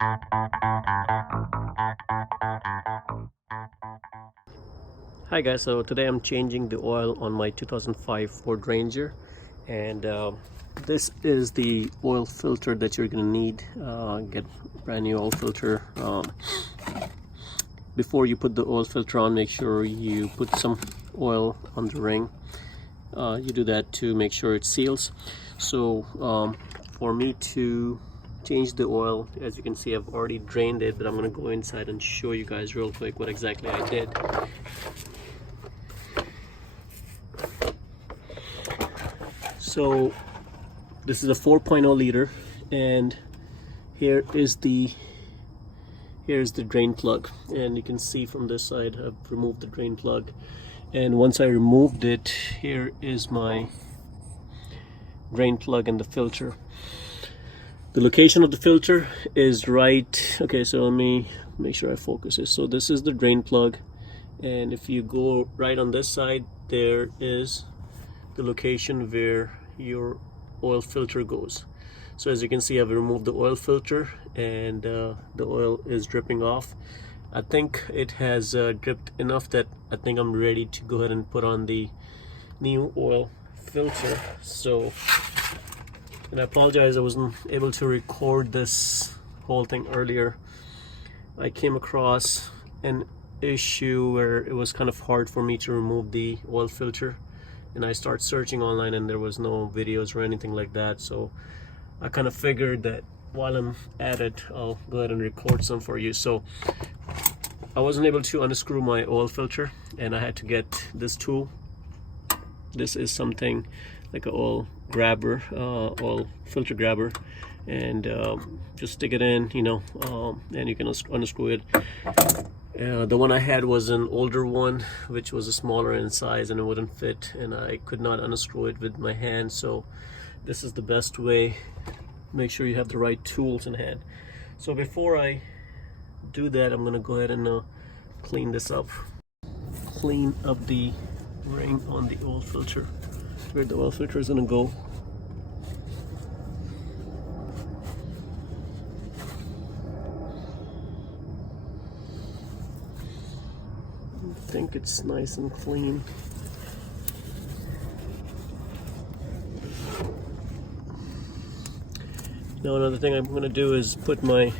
Hi guys, so today I'm changing the oil on my 2005 Ford Ranger, and this is the oil filter that you're gonna need. Get brand new oil filter. Before you put the oil filter on, make sure you put some oil on the ring. You do that to make sure it seals. So for me to change the oil, as you can see, I've already drained it, but I'm gonna go inside and show you guys real quick what exactly I did. So this is a 4.0 liter, and here's the drain plug, and you can see from this side I've removed the drain plug. And once I removed it, here is my drain plug and the filter. The location of the filter is right, okay, so let me make sure I focus this. So this is the drain plug, and if you go right on this side, there is the location where your oil filter goes. So as you can see, I've removed the oil filter, and the oil is dripping off. I think it has dripped enough that I think I'm ready to go ahead and put on the new oil filter. So, and I apologize, I wasn't able to record this whole thing earlier. I came across an issue where it was kind of hard for me to remove the oil filter, and I started searching online and there was no videos or anything like that. So I kind of figured that while I'm at it, I'll go ahead and record some for you. So I wasn't able to unscrew my oil filter, and I had to get this tool. This is something like an oil grabber, oil filter grabber, and just stick it in, you know, and you can unscrew it. The one I had was an older one, which was a smaller in size, and it wouldn't fit, and I could not unscrew it with my hand. So this is the best way. Make sure you have the right tools in hand. So before I do that, I'm gonna go ahead and clean this up. Clean up the ring on the oil filter, where the oil filter is gonna go. I think it's nice and clean. Now another thing I'm going to do is put my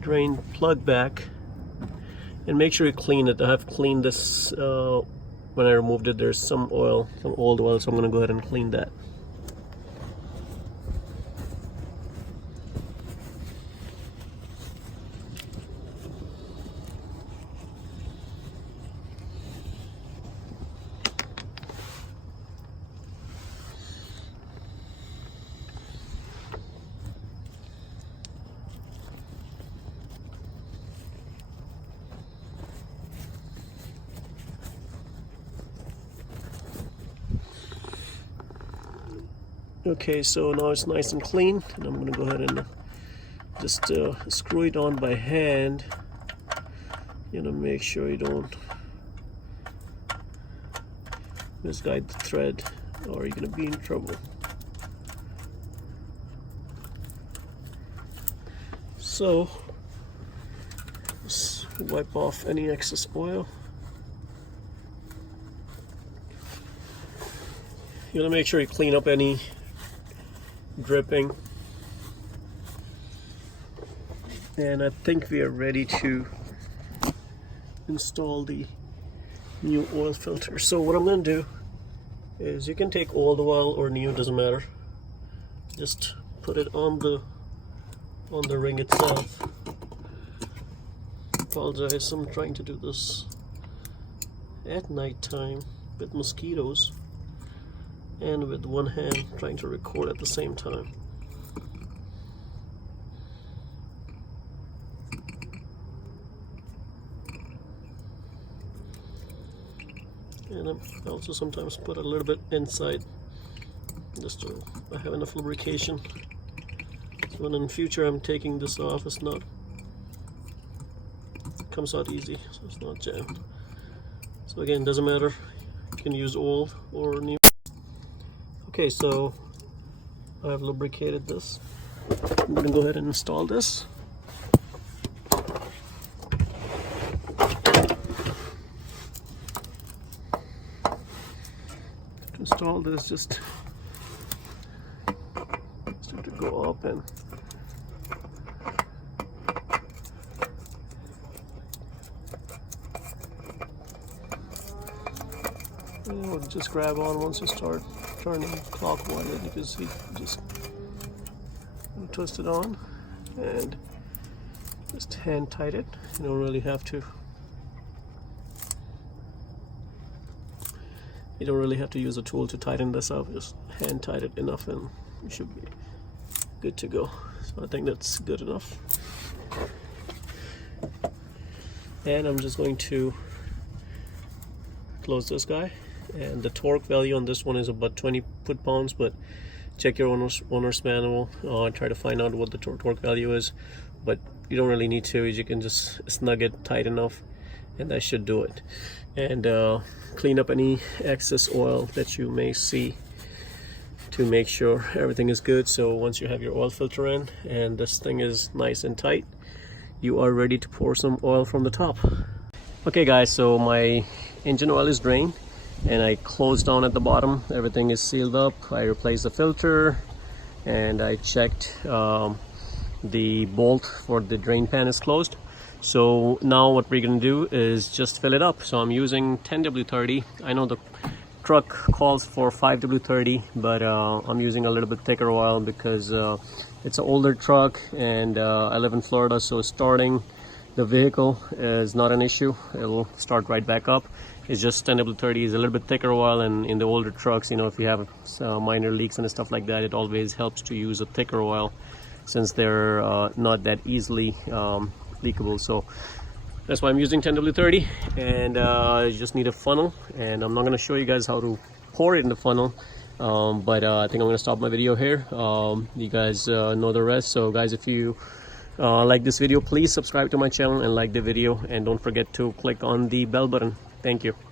drain plug back and make sure you clean it. I have cleaned this when I removed it. There's some oil, some old oil, so I'm going to go ahead and clean that. Okay, so now it's nice and clean, and I'm going to go ahead and just screw it on by hand. You know, make sure you don't misguide the thread, or you're going to be in trouble. So just wipe off any excess oil. You want to make sure you clean up any dripping, and I think we are ready to install the new oil filter. So what I'm going to do is, you can take old oil or new, doesn't matter, just put it on the ring itself. Apologize, I'm trying to do this at night time with mosquitoes, and with one hand trying to record at the same time. And I also sometimes put a little bit inside, just so I have enough lubrication. So when in the future I'm taking this off, it comes out easy, so it's not jammed. So again, doesn't matter, you can use old or new. Okay, so I've lubricated this, I'm gonna go ahead and install this. To install this, just have to go up and it'll just grab on once you start turning clockwise. You can see just twist it on and just hand tight it. You don't really have to. You don't really have to use a tool to tighten this up. Just hand tight it enough, and you should be good to go. So I think that's good enough. And I'm just going to close this guy. And the torque value on this one is about 20 foot-pounds, but check your owner's manual. Try to find out what the torque value is, but you don't really need to. You can just snug it tight enough, and that should do it. And clean up any excess oil that you may see to make sure everything is good. So once you have your oil filter in and this thing is nice and tight, you are ready to pour some oil from the top. Okay guys, so my engine oil is drained and I closed down at the bottom. Everything is sealed up. I replaced the filter and I checked the bolt for the drain pan is closed. So now what we're gonna do is just fill it up. So I'm using 10W30. I know the truck calls for 5W30, but I'm using a little bit thicker oil because it's an older truck and I live in Florida, so starting the vehicle is not an issue. It'll start right back up. It's just 10W30 is a little bit thicker oil, and in the older trucks, you know, if you have minor leaks and stuff like that, it always helps to use a thicker oil since they're not that easily leakable. So that's why I'm using 10W30, and you just need a funnel, and I'm not going to show you guys how to pour it in the funnel, but I think I'm going to stop my video here. You guys know the rest. So guys, if you like this video, please subscribe to my channel and like the video, and don't forget to click on the bell button. Thank you.